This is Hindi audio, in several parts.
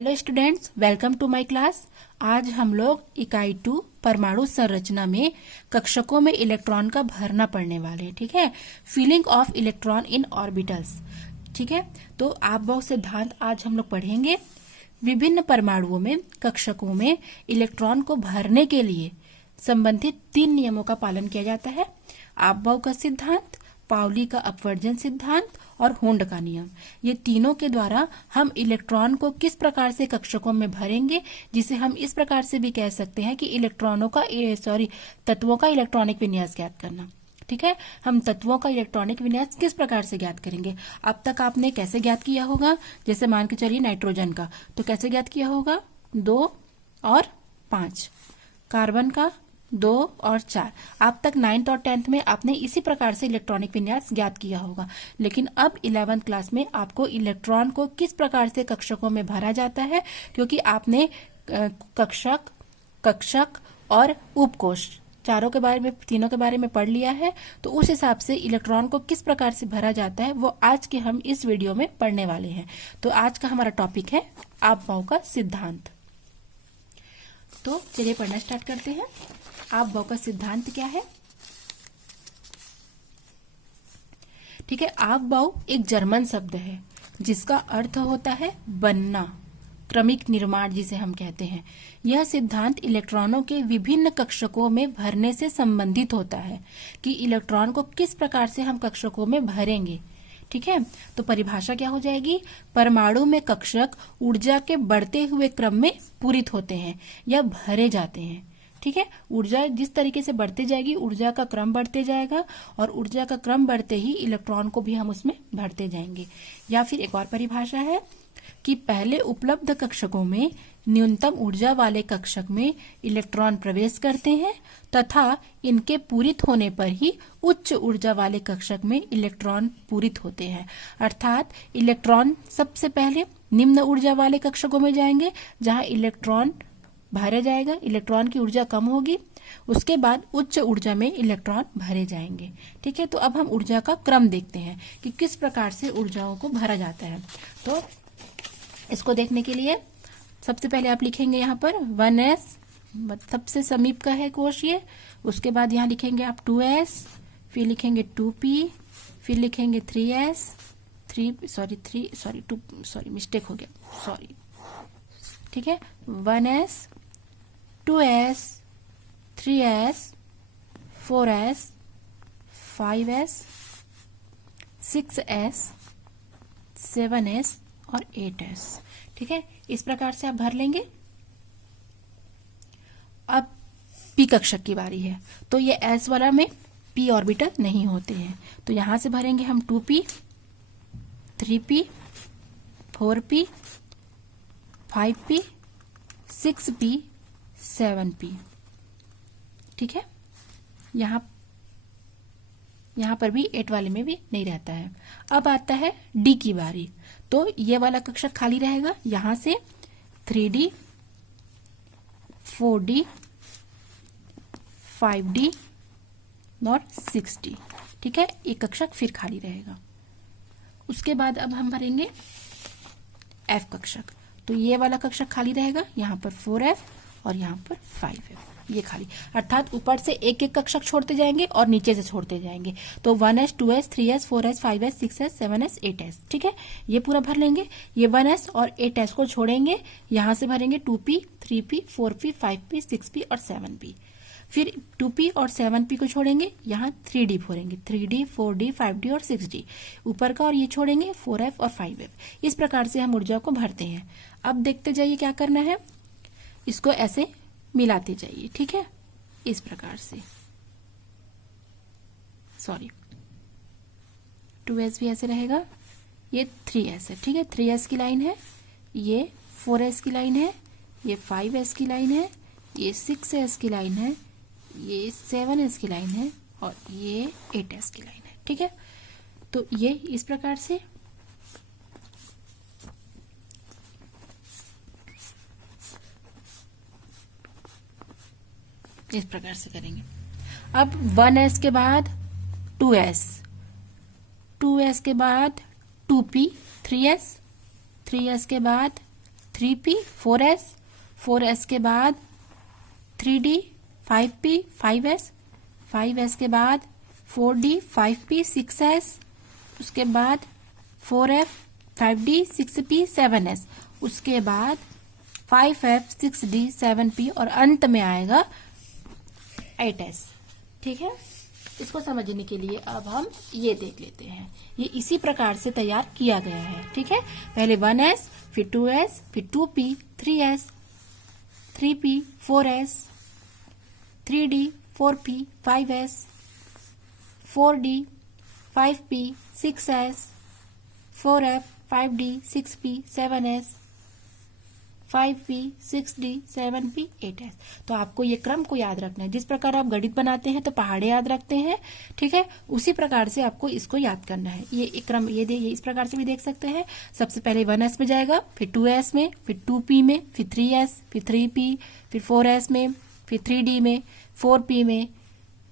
Hello students, welcome to my class. आज हम लोग इकाई 2 परमाणु संरचना में कक्षकों में इलेक्ट्रॉन का भरना पढ़ने वाले हैं। ठीक है, filling of electron in orbitals. ठीक है, तो आप बहुत सिद्धांत आज हम लोग पढ़ेंगे। विभिन्न परमाणुओं में कक्षकों में इलेक्ट्रॉन को भरने के लिए संबंधित 3 नियमों का पालन किया जाता है। आपबाउ का सिद्धांत, पाउली का अपवर्जन सिद्धांत और हुंड का नियम। ये तीनों के द्वारा हम इलेक्ट्रॉन को किस प्रकार से कक्षकों में भरेंगे, जिसे हम इस प्रकार से भी कह सकते हैं कि तत्वों का इलेक्ट्रॉनिक विन्यास ज्ञात करना। ठीक है, हम तत्वों का इलेक्ट्रॉनिक विन्यास किस प्रकार से ज्ञात करेंगे। अब तक आपने कैसे ज्ञात किया होगा, जैसे मान के चलिए नाइट्रोजन का, तो कैसे ज्ञात किया होगा, 2 और 5। कार्बन का 2 और 4। अब तक 9th और 10th में आपने इसी प्रकार से इलेक्ट्रॉनिक विन्यास ज्ञात किया होगा। लेकिन अब 11th क्लास में आपको इलेक्ट्रॉन को किस प्रकार से कक्षकों में भरा जाता है, क्योंकि आपने कक्षक और उपकोष तीनों के बारे में पढ़ लिया है। तो उस हिसाब से इलेक्ट्रॉन को किस प्रकार से भरा जाता है वो आज के हम इस वीडियो में पढ़ने वाले हैं। तो आज का हमारा टॉपिक है आपबाउ का सिद्धांत। तो चलिए पढ़ना स्टार्ट करते हैं। आपबाउ का सिद्धांत क्या है। ठीक है, आपबाउ एक जर्मन शब्द है जिसका अर्थ होता है बनना, क्रमिक निर्माण जिसे हम कहते हैं। यह सिद्धांत इलेक्ट्रॉनों के विभिन्न कक्षकों में भरने से संबंधित होता है कि इलेक्ट्रॉन को किस प्रकार से हम कक्षकों में भरेंगे। ठीक है, तो परिभाषा क्या हो जाएगी, परमाणु में कक्षक ऊर्जा के बढ़ते हुए क्रम में पूरित होते हैं या भरे जाते हैं। ठीक है, ऊर्जा जिस तरीके से बढ़ते जाएगी, ऊर्जा का क्रम बढ़ते जाएगा और ऊर्जा का क्रम बढ़ते ही इलेक्ट्रॉन को भी हम उसमें भरते जाएंगे। या फिर एक और परिभाषा है कि पहले उपलब्ध कक्षकों में न्यूनतम ऊर्जा वाले कक्षक में इलेक्ट्रॉन प्रवेश करते हैं तथा इनके पूरित होने पर ही उच्च ऊर्जा वाले कक्षक में इलेक्ट्रॉन पूरित होते हैं। अर्थात इलेक्ट्रॉन सबसे पहले निम्न ऊर्जा वाले कक्षकों में जाएंगे जहां इलेक्ट्रॉन भरा जाएगा, इलेक्ट्रॉन की ऊर्जा कम होगी। उसके बाद उच्च ऊर्जा में इलेक्ट्रॉन भरे जाएंगे। ठीक है, तो अब हम ऊर्जा का क्रम देखते हैं कि किस प्रकार से ऊर्जाओं को भरा जाता है। तो इसको देखने के लिए सबसे पहले आप लिखेंगे यहाँ पर 1s, सबसे समीप का है कोश ये। उसके बाद यहाँ लिखेंगे आप 2s, फिर लिखेंगे 2p, फिर लिखेंगे 3s, मिस्टेक हो गया, ठीक है, 1s, 2s, 3s, 4s, 5s, 6s, 7s और 8s। ठीक है, इस प्रकार से आप भर लेंगे। अब पी कक्षक की बारी है, तो ये s वाला में p ऑर्बिटल नहीं होते हैं, तो यहां से भरेंगे हम 2p, 3p, 4p, 5p, 6p, 7p। ठीक है, यहां पर भी 8 वाले में भी नहीं रहता है। अब आता है डी की बारी, तो ये वाला कक्षक खाली रहेगा। यहां से 3d, 4d, 5d और 6d। ठीक है, एक कक्षक फिर खाली रहेगा। उसके बाद अब हम भरेंगे एफ कक्षक, तो ये वाला कक्षक खाली रहेगा। यहाँ पर 4f और यहाँ पर 5f, ये खाली। अर्थात ऊपर से एक एक कक्षक छोड़ते जाएंगे और नीचे से छोड़ते जाएंगे। तो 1s, 2s, 3s, 4s, 5s, 6s, 7s, 8s। ठीक है, ये पूरा भर लेंगे। ये 1s और 8s को छोड़ेंगे, यहां से भरेंगे 2p, 3p, 4p, 5p, 6p और 7p। फिर 2p और 7p को छोड़ेंगे, यहाँ 3d भरेंगे, 3d, 4d, 5d और 6d। ऊपर का और ये छोड़ेंगे 4f और 5f। इस प्रकार से हम ऊर्जा को भरते हैं। अब देखते जाइए क्या करना है, इसको ऐसे मिलाते जाइए। ठीक है, इस प्रकार से, 2s भी ऐसे रहेगा, ये 3s है। ठीक है, 3s की लाइन है, ये 4s की लाइन है, ये 5s की लाइन है, ये 6s की लाइन है, ये 7s की लाइन है और ये 8s की लाइन है। ठीक है, तो ये इस प्रकार से करेंगे। अब 1s के बाद 2s, 2s के बाद 2p, 3s, 3s के बाद 3p 4s, 4s के बाद 3d 5p 5s, 5s के बाद 4d 5p 6s, उसके बाद 4f 5d 6p 7s, उसके बाद 5f 6d 7p और अंत में आएगा 8s। ठीक है, इसको समझने के लिए अब हम ये देख लेते हैं। ये इसी प्रकार से तैयार किया गया है। ठीक है, पहले 1s, फिर 2s, फिर 2p 3s, 3p 4s, 3d 4p 5s, 4d 5p 6s, 4f 5d 6p 7s, 5p 6d 7p 8s। तो आपको ये क्रम को याद रखना है। जिस प्रकार आप गणित बनाते हैं तो पहाड़े याद रखते हैं, ठीक है, उसी प्रकार से आपको इसको याद करना है। ये एक क्रम ये इस प्रकार से भी देख सकते हैं। सबसे पहले 1s में जाएगा, फिर 2s में, फिर 2p में, फिर 3s, फिर 3p, फिर 4s में, फिर 3d में, 4p में,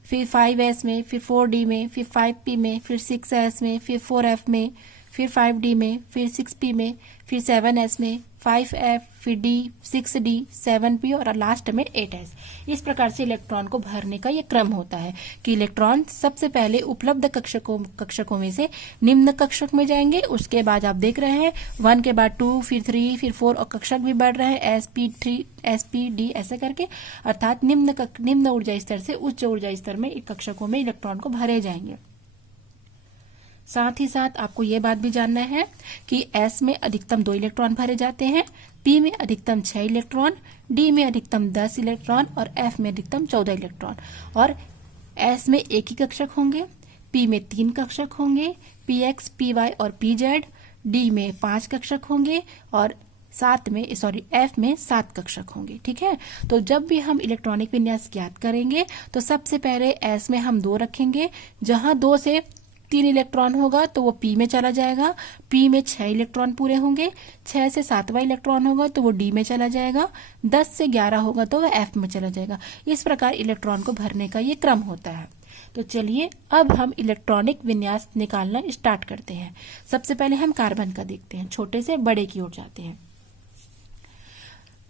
फिर 5s में, फिर 4d में, फिर 5p में, फिर 6s में, फिर 4f में, फिर 5d में, फिर 6p में, फिर 7s में, 5f, फिर d, 6d, 7p और लास्ट में 8s। इस प्रकार से इलेक्ट्रॉन को भरने का ये क्रम होता है कि इलेक्ट्रॉन सबसे पहले उपलब्ध कक्षकों में से निम्न कक्षक में जाएंगे। उसके बाद आप देख रहे हैं 1 के बाद 2, फिर 3, फिर 4 और कक्षक भी बढ़ रहे हैं sp3, sp, d ऐसे करके, अर्थात निम्न ऊर्जा स्तर से उच्च ऊर्जा स्तर में कक्षकों में इलेक्ट्रॉन को भरे जाएंगे। साथ ही साथ आपको ये बात भी जानना है कि S में अधिकतम 2 इलेक्ट्रॉन भरे जाते हैं, P में अधिकतम 6 इलेक्ट्रॉन, D में अधिकतम 10 इलेक्ट्रॉन और F में अधिकतम 14 इलेक्ट्रॉन। और S में एक ही कक्षक होंगे, P में 3 कक्षक होंगे, Px, Py और Pz, D में 5 कक्षक होंगे और F में 7 कक्षक होंगे। ठीक है, तो जब भी हम इलेक्ट्रॉनिक विन्यास ज्ञात करेंगे तो सबसे पहले S में हम 2 रखेंगे। जहां 2 से 3 इलेक्ट्रॉन होगा तो वो P में चला जाएगा, P में 6 इलेक्ट्रॉन पूरे होंगे, 6 से 7वां इलेक्ट्रॉन होगा तो वो D में चला जाएगा, 10 से 11 होगा तो वह F में चला जाएगा। इस प्रकार इलेक्ट्रॉन को भरने का ये क्रम होता है। तो चलिए अब हम इलेक्ट्रॉनिक विन्यास निकालना स्टार्ट करते हैं। सबसे पहले हम कार्बन का देखते हैं, छोटे से बड़े की ओर जाते हैं।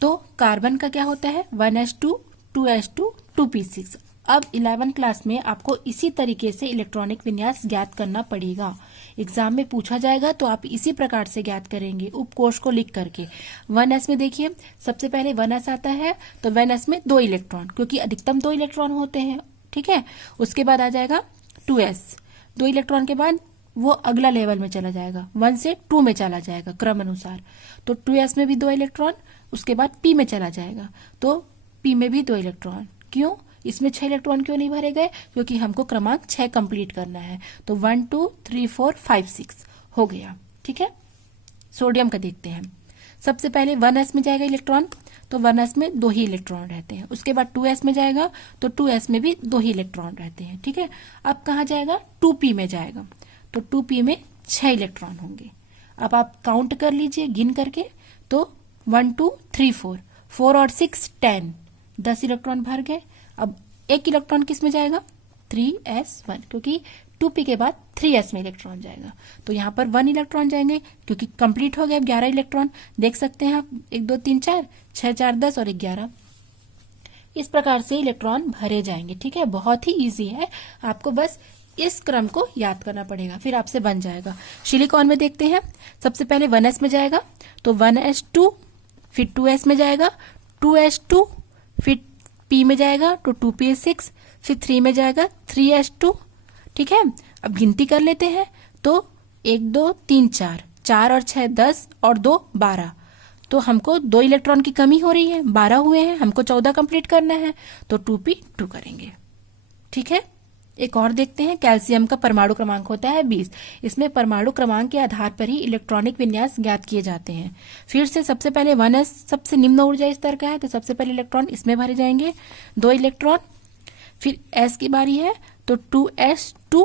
तो कार्बन का क्या होता है, 1s2, 2s2, 2p6। अब 11 क्लास में आपको इसी तरीके से इलेक्ट्रॉनिक विन्यास ज्ञात करना पड़ेगा। एग्जाम में पूछा जाएगा तो आप इसी प्रकार से ज्ञात करेंगे, उपकोष को लिख करके। 1s में देखिए, सबसे पहले 1s आता है तो 1s में 2 इलेक्ट्रॉन, क्योंकि अधिकतम 2 इलेक्ट्रॉन होते हैं। ठीक है, उसके बाद आ जाएगा 2s, 2 इलेक्ट्रॉन के बाद वो अगला लेवल में चला जाएगा, 1 से 2 में चला जाएगा क्रम अनुसार। तो 2s में भी 2 इलेक्ट्रॉन, उसके बाद p में चला जाएगा तो p में भी 2 इलेक्ट्रॉन। क्यों, इसमें 6 इलेक्ट्रॉन क्यों नहीं भरे गए, क्योंकि हमको क्रमांक 6 कंप्लीट करना है। तो 1 2 3 4 5 6 हो गया। ठीक है, सोडियम का देखते हैं। सबसे पहले 1s में जाएगा इलेक्ट्रॉन, तो 1s में 2 ही इलेक्ट्रॉन रहते हैं। उसके बाद 2s में जाएगा तो 2s में भी 2 ही इलेक्ट्रॉन रहते हैं। ठीक है, अब कहाँ जाएगा, 2p में जाएगा तो 2p में 6 इलेक्ट्रॉन होंगे। अब आप काउंट कर लीजिए गिन करके, तो 1 2 3 4, 4 और 6 10 इलेक्ट्रॉन भर गए। अब एक इलेक्ट्रॉन किस में जाएगा, 3s1, क्योंकि 2p के बाद 3s में इलेक्ट्रॉन जाएगा। तो यहाँ पर 1 इलेक्ट्रॉन जाएंगे क्योंकि कंप्लीट हो गया। अब 11 इलेक्ट्रॉन देख सकते हैं आप, 1 2 3 4, 6 4 10 और 11। इस प्रकार से इलेक्ट्रॉन भरे जाएंगे। ठीक है, बहुत ही इजी है, आपको बस इस क्रम को याद करना पड़ेगा, फिर आपसे बन जाएगा। सिलिकॉन में देखते हैं, सबसे पहले 1s में जाएगा तो 1s2, फिर 2s में जाएगा 2s2, फिर p में जाएगा तो 2p6, फिर 3 में जाएगा 3s2। ठीक है, अब गिनती कर लेते हैं तो 1 2 3 4, 4 और 6 10 और 2 12। तो हमको 2 इलेक्ट्रॉन की कमी हो रही है, 12 हुए हैं, हमको 14 कंप्लीट करना है तो 2p2 करेंगे। ठीक है, एक और देखते हैं। कैल्शियम का परमाणु क्रमांक होता है 20। इसमें परमाणु क्रमांक के आधार पर ही इलेक्ट्रॉनिक विन्यास ज्ञात किए जाते हैं। फिर से सबसे पहले 1s सबसे निम्न ऊर्जा स्तर का है तो सबसे पहले इलेक्ट्रॉन इसमें भरे जाएंगे, 2 इलेक्ट्रॉन। फिर s की बारी है तो 2s2,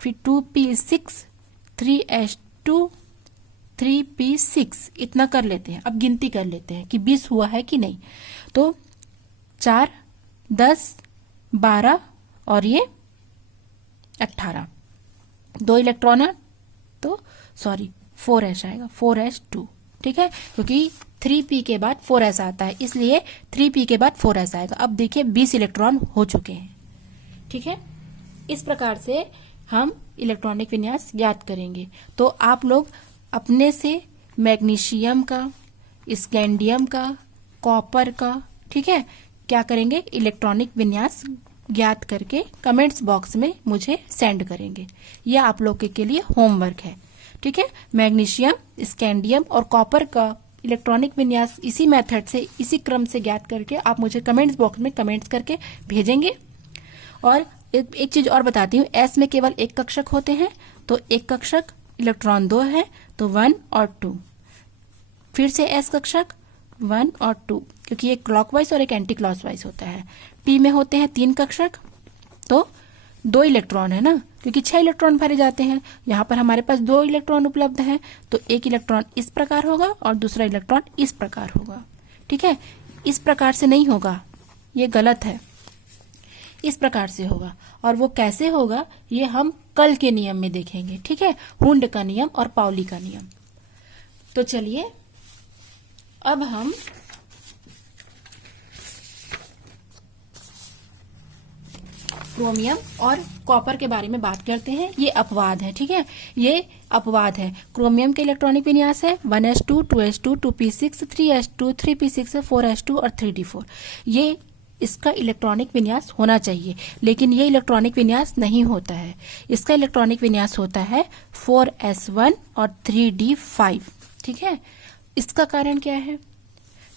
फिर 2p6, 3s2, 3p6, इतना कर लेते हैं। अब गिनती कर लेते हैं कि 20 हुआ है कि नहीं। तो 4 10 12 और ये 18, 2 इलेक्ट्रॉन है तो 4s आएगा, 4s2। ठीक है, क्योंकि 3p के बाद 4s आता है, इसलिए 3p के बाद 4s आएगा। अब देखिए 20 इलेक्ट्रॉन हो चुके हैं। ठीक है, इस प्रकार से हम इलेक्ट्रॉनिक विन्यास ज्ञात करेंगे। तो आप लोग अपने से मैग्नीशियम का, स्कैंडियम का, कॉपर का, ठीक है, क्या करेंगे, इलेक्ट्रॉनिक विन्यास ज्ञात करके कमेंट्स बॉक्स में मुझे सेंड करेंगे। यह आप लोग के लिए होमवर्क है। ठीक है, मैग्नीशियम, स्कैंडियम और कॉपर का इलेक्ट्रॉनिक विन्यास इसी मेथड से, इसी क्रम से ज्ञात करके आप मुझे कमेंट्स बॉक्स में कमेंट्स करके भेजेंगे। और एक चीज और बताती हूँ, एस में केवल एक कक्षक होते हैं, तो एक कक्षक इलेक्ट्रॉन 2 है तो 1 और 2। फिर से एस कक्षक 1 और 2, क्योंकि एक क्लॉकवाइज और एक एंटी क्लॉकवाइज होता है। पी में होते हैं 3 कक्षक, तो 2 इलेक्ट्रॉन है ना, क्योंकि 6 इलेक्ट्रॉन भरे जाते हैं। यहाँ पर हमारे पास 2 इलेक्ट्रॉन उपलब्ध हैं, तो एक इलेक्ट्रॉन इस प्रकार होगा और दूसरा इलेक्ट्रॉन इस प्रकार होगा। ठीक है, इस प्रकार से नहीं होगा, ये गलत है, इस प्रकार से होगा। और वो कैसे होगा ये हम कल के नियम में देखेंगे। ठीक है, हुंड का नियम और पाउली का नियम। तो चलिए अब हम क्रोमियम और कॉपर के बारे में बात करते हैं। ये अपवाद है। ठीक है, ये अपवाद है। क्रोमियम के इलेक्ट्रॉनिक विन्यास है 1s2, 2s2, 2p6, 3s2, 3p6, 4s2 और 3d4। ये इसका इलेक्ट्रॉनिक विन्यास होना चाहिए, लेकिन ये इलेक्ट्रॉनिक विन्यास नहीं होता है। इसका इलेक्ट्रॉनिक विन्यास होता है 4s1 और 3d5। ठीक है, इसका कारण क्या है,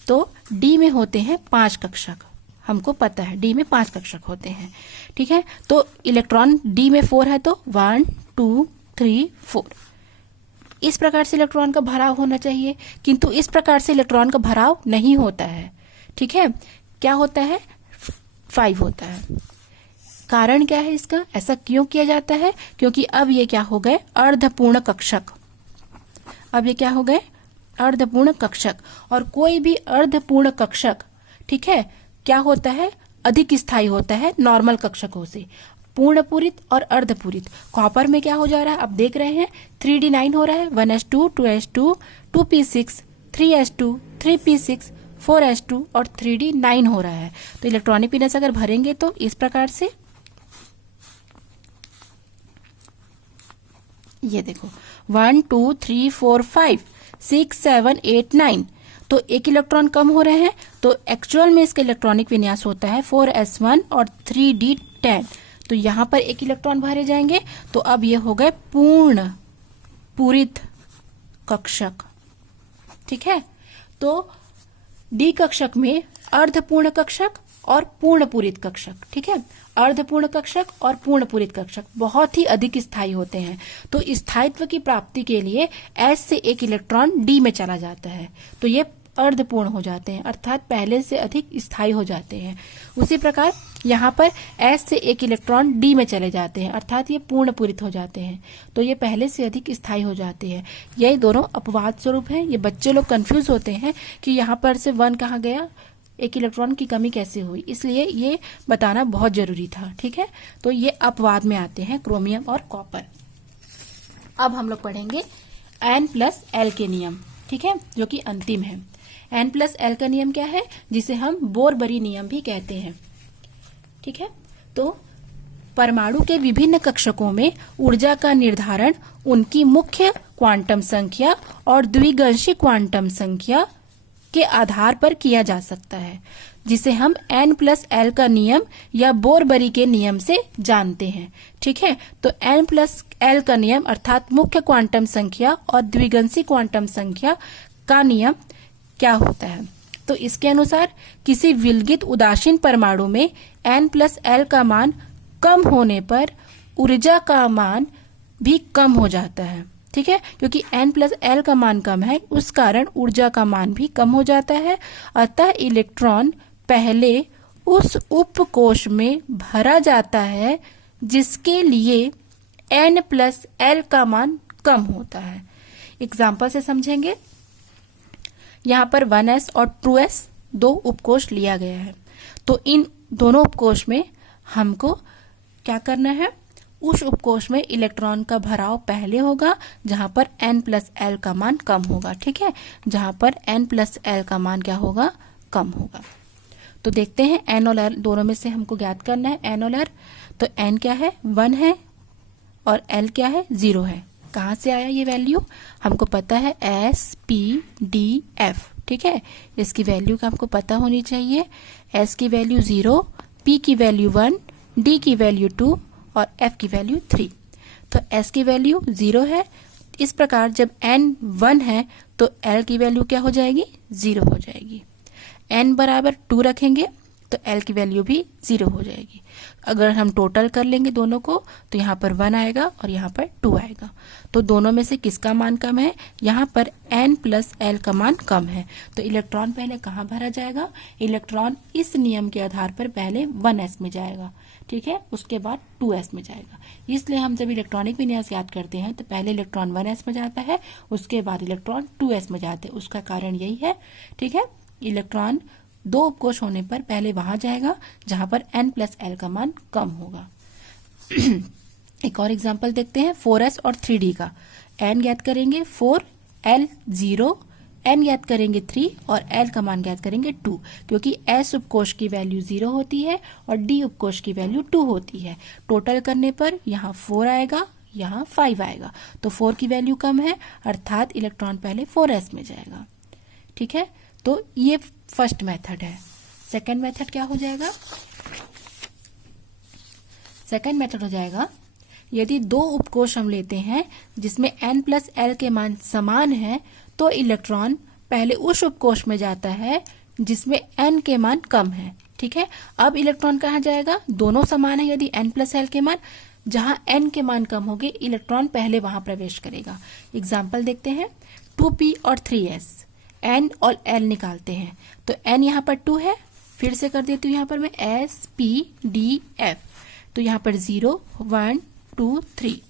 तो डी में होते हैं 5 कक्षक, हमको पता है डी में 5 कक्षक होते हैं। ठीक है, तो इलेक्ट्रॉन डी में 4 है तो 1 2 3 4 इस प्रकार से इलेक्ट्रॉन का भराव होना चाहिए, किंतु इस प्रकार से इलेक्ट्रॉन का भराव नहीं होता है। ठीक है, क्या होता है, 5 होता है। कारण क्या है इसका, ऐसा क्यों किया जाता है, क्योंकि अब ये क्या हो गए, अर्धपूर्ण कक्षक। अब ये क्या हो गए, अर्धपूर्ण कक्षक। और कोई भी अर्धपूर्ण कक्षक, ठीक है, क्या होता है, अधिक स्थायी होता है नॉर्मल कक्षकों से। पूर्णपूरित और अर्धपूरित। कॉपर में क्या हो जा रहा है, अब देख रहे हैं 3d9 हो रहा है, 1s2, 2s2, 2p6, 3s2, 3p6, 4s2 और 3d9 हो रहा है। तो इलेक्ट्रॉनिक विन्यास अगर भरेंगे तो इस प्रकार से, ये देखो 1 2 3 4 5 6 7 8 9, तो एक इलेक्ट्रॉन कम हो रहे हैं, तो एक्चुअल में इसका इलेक्ट्रॉनिक विन्यास होता है 4s1 और 3d10। तो यहां पर एक इलेक्ट्रॉन भरे जाएंगे, तो अब ये हो गए पूर्ण पूरित कक्षक। ठीक है, तो डी कक्षक में अर्धपूर्ण कक्षक और पूर्ण पूरित कक्षक। ठीक है, अर्धपूर्ण कक्षक और पूर्ण पूरित कक्षक बहुत ही अधिक स्थायी होते हैं। तो स्थायित्व की प्राप्ति के लिए एस से एक इलेक्ट्रॉन डी में चला जाता है, तो ये अर्धपूर्ण हो जाते हैं, अर्थात पहले से अधिक स्थायी हो जाते हैं। उसी प्रकार यहाँ पर एस से एक इलेक्ट्रॉन डी में चले जाते हैं, अर्थात ये पूर्ण पूरित हो जाते हैं, तो ये पहले से अधिक स्थायी हो जाते हैं। यही दोनों अपवाद स्वरूप हैं। ये बच्चे लोग कंफ्यूज होते हैं कि यहाँ पर से 1 कहाँ गया, एक इलेक्ट्रॉन की कमी कैसे हुई, इसलिए ये बताना बहुत जरूरी था। ठीक है, तो ये अपवाद में आते हैं क्रोमियम और कॉपर। अब हम लोग पढ़ेंगे N+L के नियम। ठीक है, जो कि अंतिम है। N+L का नियम क्या है, जिसे हम बोरबरी नियम भी कहते हैं। ठीक है, तो परमाणु के विभिन्न कक्षकों में ऊर्जा का निर्धारण उनकी मुख्य क्वांटम संख्या और द्विगंशी क्वांटम संख्या के आधार पर किया जा सकता है, जिसे हम N+L का नियम या बोरबरी के नियम से जानते हैं। ठीक है, तो N+L का नियम अर्थात मुख्य क्वांटम संख्या और द्विगंशी क्वांटम संख्या का नियम क्या होता है, तो इसके अनुसार किसी विलगित उदासीन परमाणु में N+L का मान कम होने पर ऊर्जा का मान भी कम हो जाता है। ठीक है, क्योंकि N+L का मान कम है, उस कारण ऊर्जा का मान भी कम हो जाता है। अतः इलेक्ट्रॉन पहले उस उपकोश में भरा जाता है जिसके लिए N+L का मान कम होता है। एग्जाम्पल से समझेंगे, यहाँ पर 1s और 2s 2 उपकोष लिया गया है, तो इन दोनों उपकोष में हमको क्या करना है, उस उपकोष में इलेक्ट्रॉन का भराव पहले होगा जहां पर n+l का मान कम होगा। ठीक है, जहां पर n+l का मान क्या होगा, कम होगा। तो देखते हैं n और l दोनों में से हमको ज्ञात करना है n और l। तो n क्या है, 1 है, और l क्या है, 0 है। कहाँ से आया ये वैल्यू, हमको पता है S/P/D/F। ठीक है, इसकी वैल्यू का हमको पता होनी चाहिए। S की वैल्यू 0, P की वैल्यू 1, D की वैल्यू 2 और F की वैल्यू 3। तो S की वैल्यू 0 है। इस प्रकार जब n 1 है तो L की वैल्यू क्या हो जाएगी, 0 हो जाएगी। n बराबर 2 रखेंगे तो L की वैल्यू भी 0 हो जाएगी। अगर हम टोटल कर लेंगे दोनों को तो यहाँ पर 1 आएगा और यहाँ पर 2 आएगा। तो दोनों में से किसका मान कम है, यहाँ पर n+l का मान कम है। तो इलेक्ट्रॉन पहले कहाँ भरा जाएगा, इलेक्ट्रॉन इस नियम के आधार पर पहले 1s में जाएगा। ठीक है, उसके बाद 2s में जाएगा। इसलिए हम जब इलेक्ट्रॉनिक विन्यास याद करते हैं तो पहले इलेक्ट्रॉन 1s में जाता है, उसके बाद इलेक्ट्रॉन 2s में जाते हैं। उसका कारण यही है। ठीक है, इलेक्ट्रॉन 2 उपकोष होने पर पहले वहां जाएगा जहां पर n+l का मान कम होगा। एक और एग्जांपल देखते हैं 4s और 3d का। n ज्ञात करेंगे 4, l 0, n ज्ञात करेंगे 3 और l का मान ज्ञात करेंगे 2, क्योंकि s उपकोष की वैल्यू 0 होती है और d उपकोष की वैल्यू 2 होती है। टोटल करने पर यहाँ 4 आएगा, यहाँ 5 आएगा। तो 4 की वैल्यू कम है, अर्थात इलेक्ट्रॉन पहले 4s में जाएगा। ठीक है, तो ये फर्स्ट मेथड है। सेकंड मेथड क्या हो जाएगा, सेकंड मेथड हो जाएगा यदि 2 उपकोष हम लेते हैं जिसमें n+l के मान समान है तो इलेक्ट्रॉन पहले उस उपकोष में जाता है जिसमें n के मान कम है। ठीक है, अब इलेक्ट्रॉन कहाँ जाएगा, दोनों समान है यदि n+l के मान, जहां n के मान कम होंगे इलेक्ट्रॉन पहले वहां प्रवेश करेगा। एग्जाम्पल देखते हैं 2p और 3s। n और l निकालते हैं तो n यहाँ पर 2 है, फिर से कर देती हूँ यहाँ पर मैं S/P/D/F। तो यहाँ पर 0, 1, 2, 3।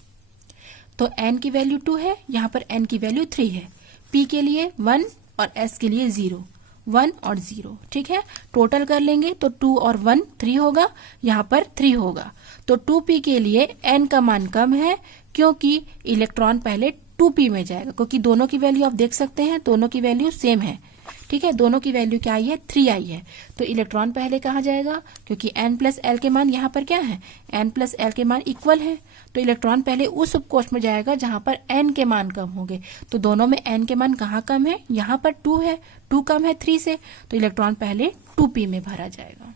तो n की वैल्यू 2 है, यहाँ पर n की वैल्यू 3 है। p के लिए 1 और s के लिए 0, 1 और 0। ठीक है, टोटल कर लेंगे तो 2 और 1 3 होगा, यहाँ पर 3 होगा। तो 2p के लिए n का मान कम है क्योंकि इलेक्ट्रॉन पहले 2p में जाएगा, क्योंकि दोनों की वैल्यू आप देख सकते हैं, दोनों की वैल्यू सेम है। ठीक है, दोनों की वैल्यू क्या आई है, 3 आई है। तो इलेक्ट्रॉन पहले कहाँ जाएगा, क्योंकि n+l के मान यहाँ पर क्या है, n+l के मान इक्वल है। तो इलेक्ट्रॉन पहले उस उपकोष में जाएगा जहां पर n के मान कम होंगे। तो दोनों में n के मान कहाँ कम है, यहाँ पर 2 है, 2 कम है 3 से, तो इलेक्ट्रॉन पहले 2p में भरा जाएगा।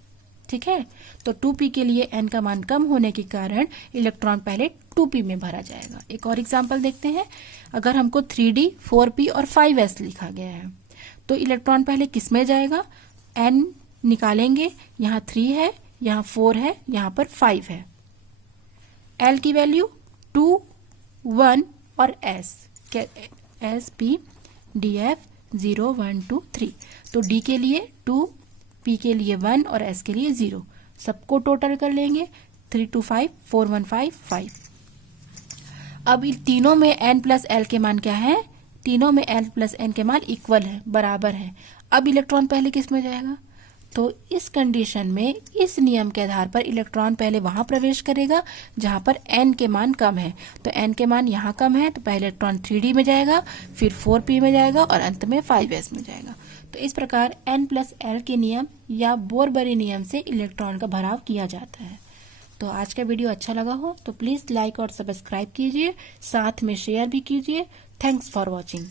ठीक है, तो 2p के लिए n का मान कम होने के कारण इलेक्ट्रॉन पहले 2p में भरा जाएगा। एक और एग्जांपल देखते हैं। अगर हमको 3d, 4p और 5s लिखा गया है तो इलेक्ट्रॉन पहले किस में जाएगा, n निकालेंगे, यहाँ 3 है, यहाँ 4 है, यहाँ पर 5 है। l की वैल्यू 2, 1 और S/P/D/F 0, 1, 2, 3। तो d के लिए 2, p के लिए 1 और s के लिए 0। सबको टोटल कर लेंगे 3, 2, 5, 4, 1, 5, 5। अब इन तीनों में n+l के मान क्या है, तीनों में n+n के मान इक्वल है, बराबर है। अब इलेक्ट्रॉन पहले किस में जाएगा, तो इस कंडीशन में इस नियम के आधार पर इलेक्ट्रॉन पहले वहां प्रवेश करेगा जहां पर n के मान कम है। तो n के मान यहाँ कम है तो पहले इलेक्ट्रॉन 3d में जाएगा, फिर 4p में जाएगा और अंत में 5s में जाएगा। तो इस प्रकार n+l के नियम या बोर-बरी नियम से इलेक्ट्रॉन का भराव किया जाता है। तो आज का वीडियो अच्छा लगा हो तो प्लीज लाइक और सब्सक्राइब कीजिए, साथ में शेयर भी कीजिए। Thanks for watching.